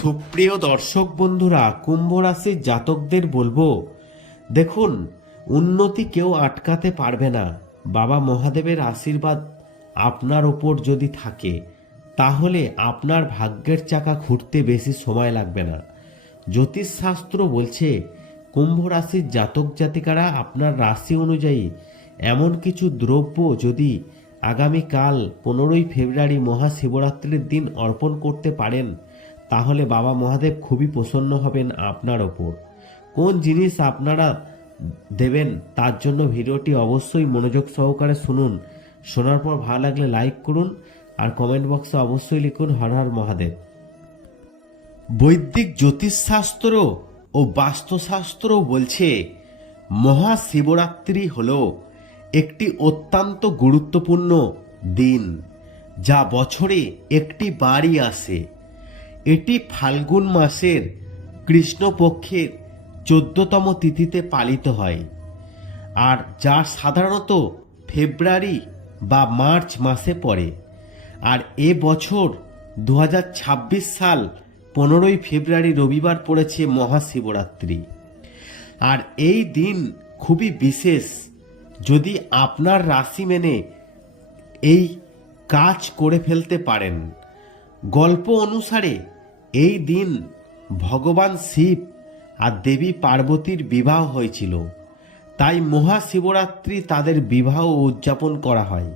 সুপ্রিয় দর্শক বন্ধুরা কুম্ভ রাশির জাতকদের বলব, দেখুন, উন্নতি কেউ আটকাতে পারবে না। বাবা মহাদেবের আশীর্বাদ আপনার ওপর যদি থাকে, তাহলে আপনার ভাগ্যের চাকা ঘুরতে বেশি সময় লাগবে না। জ্যোতিষশাস্ত্র বলছে কুম্ভ রাশির জাতক জাতিকারা আপনার রাশি অনুযায়ী এমন কিছু দ্রব্য যদি আগামীকাল পনেরোই ফেব্রুয়ারি মহাশিবরাত্রির দিন অর্পণ করতে পারেন তাহলে বাবা মহাদেব খুবই প্রসন্ন হবেন আপনার ওপর। কোন জিনিস আপনারা দেবেন তার জন্য ভিডিওটি অবশ্যই মনোযোগ সহকারে শুনুন। শোনার পর ভালো লাগলে লাইক করুন আর কমেন্ট বক্সে অবশ্যই লিখুন, হর হর মহাদেব। বৈদিক জ্যোতিষশাস্ত্র ও বাস্তুশাস্ত্র বলছে, মহাশিবরাত্রি হল একটি অত্যন্ত গুরুত্বপূর্ণ দিন, যা বছরে একটি বাড়ি আসে। এটি ফাল্গুন মাসের কৃষ্ণপক্ষের চোদ্দতম তিথিতে পালিত হয় আর যা সাধারণত ফেব্রুয়ারি বা মার্চ মাসে পড়ে। আর এ বছর দু হাজার ছাব্বিশ সাল পনেরোই ফেব্রুয়ারি রবিবার পড়েছে মহাশিবরাত্রি। আর এই দিন খুবই বিশেষ। যদি আপনার রাশি মেনে এই কাজ করে ফেলতে পারেন। গল্প অনুসারে এই দিন ভগবান শিব আর দেবী পার্বতীর বিবাহ হয়েছিল। তাই মহাশিবরাত্রি তাদের বিবাহ উদযাপন করা হয়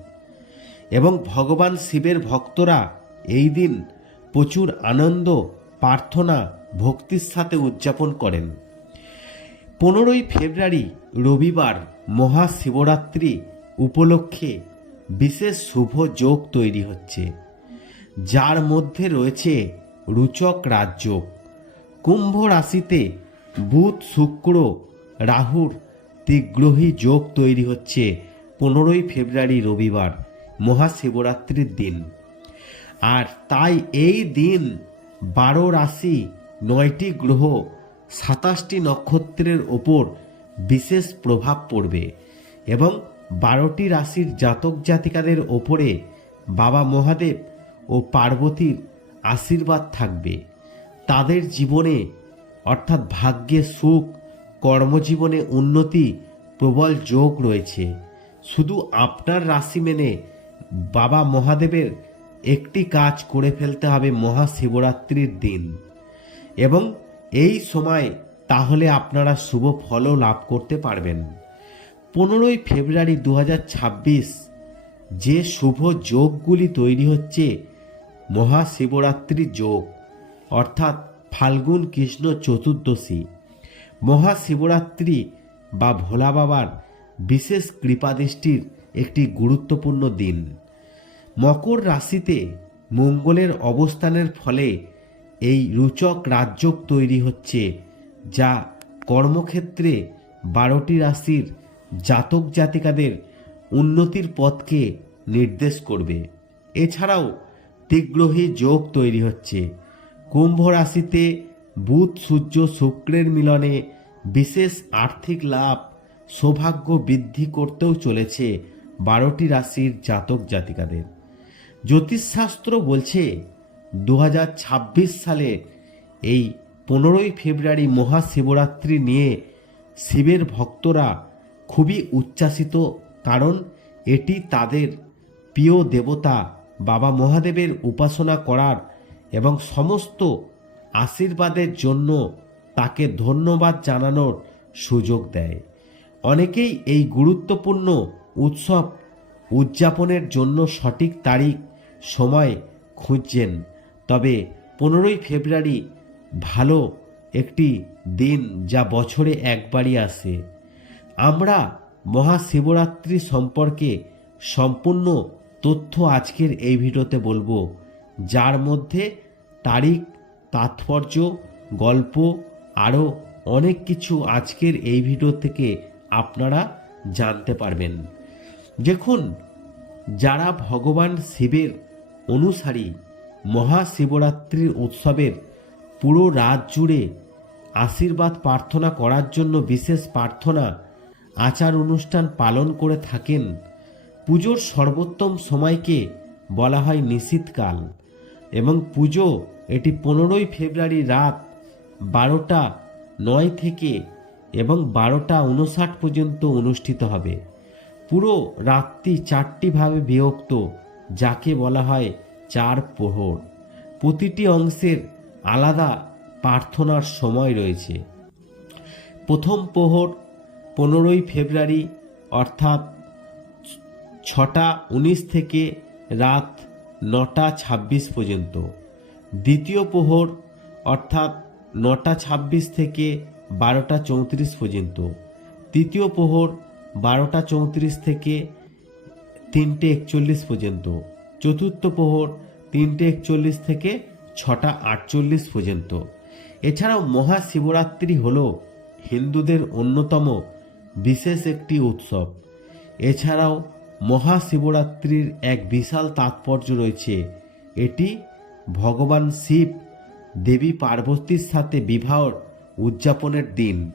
এবং ভগবান শিবের ভক্তরা এই দিন প্রচুর আনন্দ, প্রার্থনা, ভক্তির সাথে উদযাপন করেন। পনেরোই ফেব্রুয়ারি রবিবার মহাশিবরাত্রি উপলক্ষে বিশেষ শুভ যোগ তৈরি হচ্ছে। যার মধ্যে রয়েছে রুচক রাজ্য। কুম্ভ রাশিতে বুধ, শুক্র, রাহুর ত্রিগ্রহী যোগ তৈরি হচ্ছে পনেরোই ফেব্রুয়ারি রবিবার, মহাশিবরাত্রির দিন। আর তাই এই দিন বারো রাশি, নয়টি গ্রহ, সাতাশটি নক্ষত্রের ওপর বিশেষ প্রভাব পড়বে এবং বারোটি রাশির জাতক জাতিকাদের ওপরে বাবা মহাদেব ও পার্বতীর আশীর্বাদ থাকবে। তাদের জীবনে, অর্থাৎ ভাগ্যে সুখ, কর্মজীবনে উন্নতি, প্রবল যোগ রয়েছে। শুধু আপনার রাশি মেনে বাবা মহাদেবের একটি কাজ করে ফেলতে হবে মহাশিবরাত্রির দিন। এবং এই সময় তাহলে আপনারা শুভ ফলও লাভ করতে পারবেন। পনেরোই ফেব্রুয়ারি দু হাজার ছাব্বিশ যে শুভ যোগগুলি তৈরি হচ্ছে মহাশিবরাত্রি যোগ, অর্থাৎ ফাল্গুন কৃষ্ণ চতুর্দশী। মহাশিবরাত্রি বা ভোলা বাবার বিশেষ কৃপাদৃষ্টির একটি গুরুত্বপূর্ণ দিন। মকর রাশিতে মঙ্গলের অবস্থানের ফলে এই রুচক রাজযোগ তৈরি হচ্ছে, যা কর্মক্ষেত্রে বারোটি রাশির জাতক জাতিকাদের উন্নতির পথকে নির্দেশ করবে। এছাড়াও তীগ্রহী যোগ তৈরি হচ্ছে। কুম্ভ রাশিতে বুধ, সূর্য, শুক্রের মিলনে বিশেষ আর্থিক লাভ, সৌভাগ্য বৃদ্ধি করতেও চলেছে বারোটি রাশির জাতক জাতিকাদের। জ্যোতিষশাস্ত্র বলছে দু হাজার ছাব্বিশ সালে এই পনেরোই ফেব্রুয়ারি মহাশিবরাত্রি নিয়ে শিবের ভক্তরা খুবই উচ্ছ্বাসিত, কারণ এটি তাদের প্রিয় দেবতা বাবা মহাদেবের উপাসনা করার এবং সমস্ত আশীর্বাদের জন্য তাকে ধন্যবাদ জানানোর সুযোগ দেয়। অনেকেই এই গুরুত্বপূর্ণ উৎসব উদযাপনের জন্য সঠিক তারিখ, সময় খুঁজছেন। তবে পনেরোই ফেব্রুয়ারি ভালো একটি দিন যা বছরে একবারই আসে। আমরা মহাশিবরাত্রি সম্পর্কে সম্পূর্ণ তথ্য আজকের এই ভিডিওতে বলব। যার মধ্যে তারিখ, তাৎপর্য, গল্প আরও অনেক কিছু আজকের এই ভিডিও থেকে আপনারা জানতে পারবেন। দেখুন, যারা ভগবান শিবের অনুসারী, মহাশিবরাত্রির উৎসবের পুরো রাত জুড়ে আশীর্বাদ প্রার্থনা করার জন্য বিশেষ প্রার্থনা, আচার অনুষ্ঠান পালন করে থাকেন পুজোর সর্বোত্তম সময়কে বলা হয় নিশীতকাল এবং পুজো এটি পনেরোই ফেব্রুয়ারি রাত বারোটা নয় থেকে এবং বারোটা উনষাট পর্যন্ত অনুষ্ঠিত হবে। পুরো রাত্রি চারটি ভাবে বিভক্ত, যাকে বলা হয় চার প্রহর। প্রতিটি অংশের আলাদা প্রার্থনার সময় রয়েছে। প্রথম প্রহর পনেরোই ফেব্রুয়ারি, অর্থাৎ ছটা উনিশ থেকে রাত নটা ছাব্বিশ পর্যন্ত। দ্বিতীয় প্রহর, অর্থাৎ নটা ছাব্বিশ থেকে বারোটা চৌত্রিশ পর্যন্ত। তৃতীয় প্রহর, বারোটা চৌত্রিশ থেকে তিনটে একচল্লিশ পর্যন্ত। চতুর্থ প্রহর, তিনটে একচল্লিশ থেকে ছটা আটচল্লিশ পর্যন্ত। এছাড়াও মহাশিবরাত্রি হল হিন্দুদের অন্যতম বিশেষ একটি উৎসব। এছাড়াও মহাশিবরাত্রির এক বিশাল তাৎপর্য রয়েছে। এটি ভগবান শিব, দেবী পার্বতীর সাথে বিবাহ উদযাপনের দিন।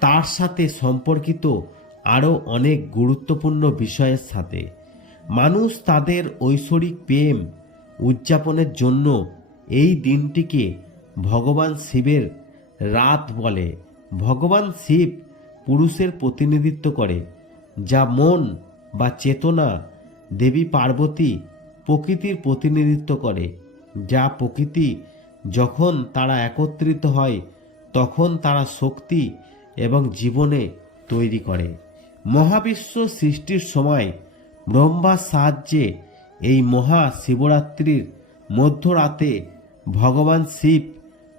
তার সাথে সম্পর্কিত আরও অনেক গুরুত্বপূর্ণ বিষয়ের সাথে। মানুষ তাদের ঐশ্বরিক প্রেম উদযাপনের জন্য এই দিনটিকে ভগবান শিবের রাত বলে। ভগবান শিব পুরুষের প্রতিনিধিত্ব করে, যা মন বা চেতনা দেবী পার্বতী প্রকৃতির প্রতিনিধিত্ব করে, যা প্রকৃতি যখন তারা একত্রিত হয়, তখন তারা শক্তি এবং জীবনে তৈরি করে। মহাবিশ্ব সৃষ্টির সময় ব্রহ্মার সাহায্যে এই মহা শিবরাত্রির মধ্যরাতে ভগবান শিব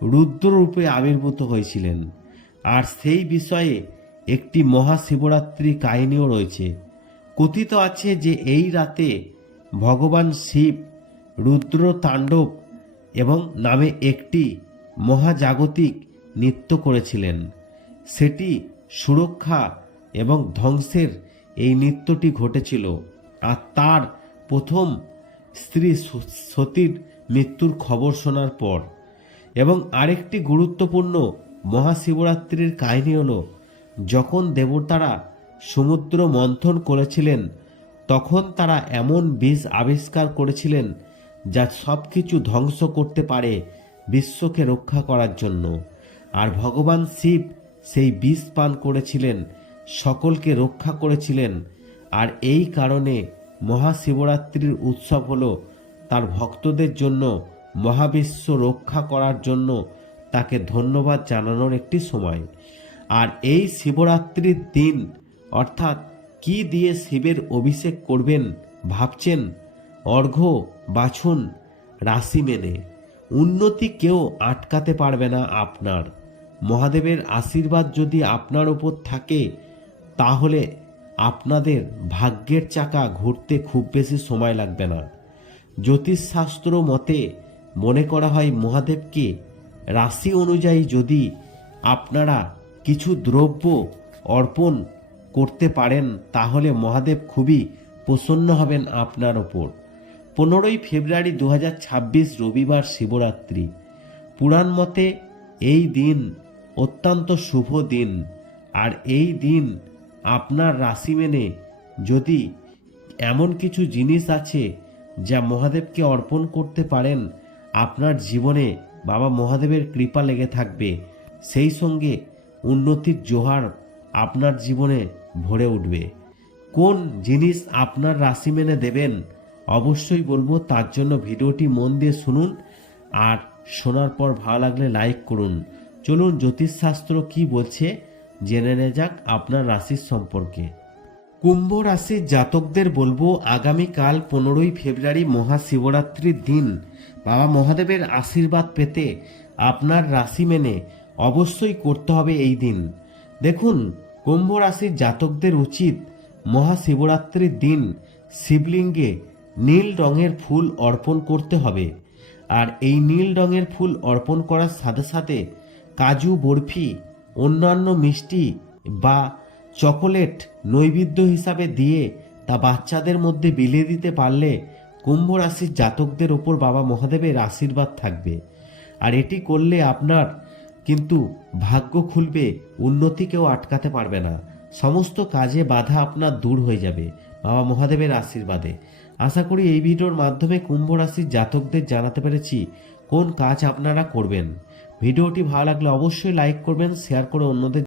রুদ্ররূপে আবির্ভূত হয়েছিলেন। আর সেই বিষয়ে একটি মহাশিবরাত্রি কাহিনীও রয়েছে। কথিত আছে যে এই রাতে ভগবান শিব রুদ্র তাণ্ডব এবং নামে একটি মহাজাগতিক নৃত্য করেছিলেন। সেটি সুরক্ষা এবং ধ্বংসের এই নৃত্যটি ঘটেছিল আর তার প্রথম স্ত্রী সতীর মৃত্যুর খবর শোনার পর। এবং আরেকটি গুরুত্বপূর্ণ মহাশিবরাত্রির কাহিনী হলো, যখন দেবতারা সমুদ্র মন্থন করেছিলেন, তখন তারা এমন বীজ আবিষ্কার করেছিলেন যা সব কিছু ধ্বংস করতে পারে বিশ্বকে রক্ষা করার জন্য। আর ভগবান শিব সেই বিষ পান করেছিলেন, সকলকে রক্ষা করেছিলেন, আর এই কারণে মহাশিবরাত্রির উৎসব হল তার ভক্তদের জন্য মহাবিশ্ব রক্ষা করার জন্য তাকে ধন্যবাদ জানানোর একটি সময়। আর এই শিবরাত্রির দিন অর্থাৎ কি দিয়ে শিবের অভিষেক করবেন ভাবছেন? অর্ঘ্য বাছুন, রাশি মেনে। উন্নতি কেউ আটকাতে পারবে না আপনার। মহাদেবের আশীর্বাদ যদি আপনার ওপর থাকে, তাহলে আপনাদের ভাগ্যের চাকা ঘুরতে খুব বেশি সময় লাগবে না। জ্যোতিষশাস্ত্র মতে মনে করা হয় মহাদেবকে রাশি অনুযায়ী যদি আপনারা কিছু দ্রব্য অর্পণ করতে পারেন, তাহলে মহাদেব খুবই প্রসন্ন হবেন আপনার ওপর। পনেরোই ফেব্রুয়ারি দু হাজার ছাব্বিশ রবিবার শিবরাত্রি। পুরাণ মতে এই দিন অত্যন্ত শুভ দিন, আর এই দিন আপনার রাশি মেনে যদি এমন কিছু জিনিস আছে যা মহাদেবকে অর্পণ করতে পারেন, আপনার জীবনে বাবা মহাদেবের কৃপা লেগে থাকবে। সেই সঙ্গে উন্নতির জোহার আপনার জীবনে ভরে উঠবে। কোন জিনিস আপনার রাশি মেনে দেবেন? অবশ্যই বলব তার জন্য ভিডিওটি মন দিয়ে শুনুন আর শোনার পর ভালো লাগলে লাইক করুন। চলুন জ্যোতিষশাস্ত্র কি বলছে জেনে নেওয়া যাক আপনার রাশির সম্পর্কে। কুম্ভ রাশির জাতকদের বলব আগামীকাল পনেরোই ফেব্রুয়ারি মহাশিবরাত্রির দিন। বাবা মহাদেবের আশীর্বাদ পেতে আপনার রাশি মেনে অবশ্যই করতে হবে এই দিন। দেখুন কুম্ভ রাশির জাতকদের উচিত মহাশিবরাত্রির দিন শিবলিঙ্গে নীল রঙের ফুল অর্পণ করতে হবে। আর এই নীল রঙের ফুল অর্পণ করার সাথে সাথে কাজু, বরফি, অন্যান্য মিষ্টি বা চকোলেট নৈবেদ্য হিসাবে দিয়ে তা বাচ্চাদের মধ্যে বিলিয়ে দিতে পারলে কুম্ভ রাশির জাতকদের ওপর বাবা মহাদেবের আশীর্বাদ থাকবে। আর এটি করলে আপনার কিন্তু ভাগ্য খুলবে, উন্নতি কেউ আটকাতে পারবে না। সমস্ত কাজে বাধা আপনার দূর হয়ে যাবে, বাবা মহাদেবের আশীর্বাদে। আশা করি এই ভিডিওর মাধ্যমে কুম্ভ রাশির জাতকদের জানাতে পেরেছি কোন কাজ আপনারা করবেন। ভিডিওটি ভালো লাগলে অবশ্যই লাইক করবেন, শেয়ার করে অন্যদের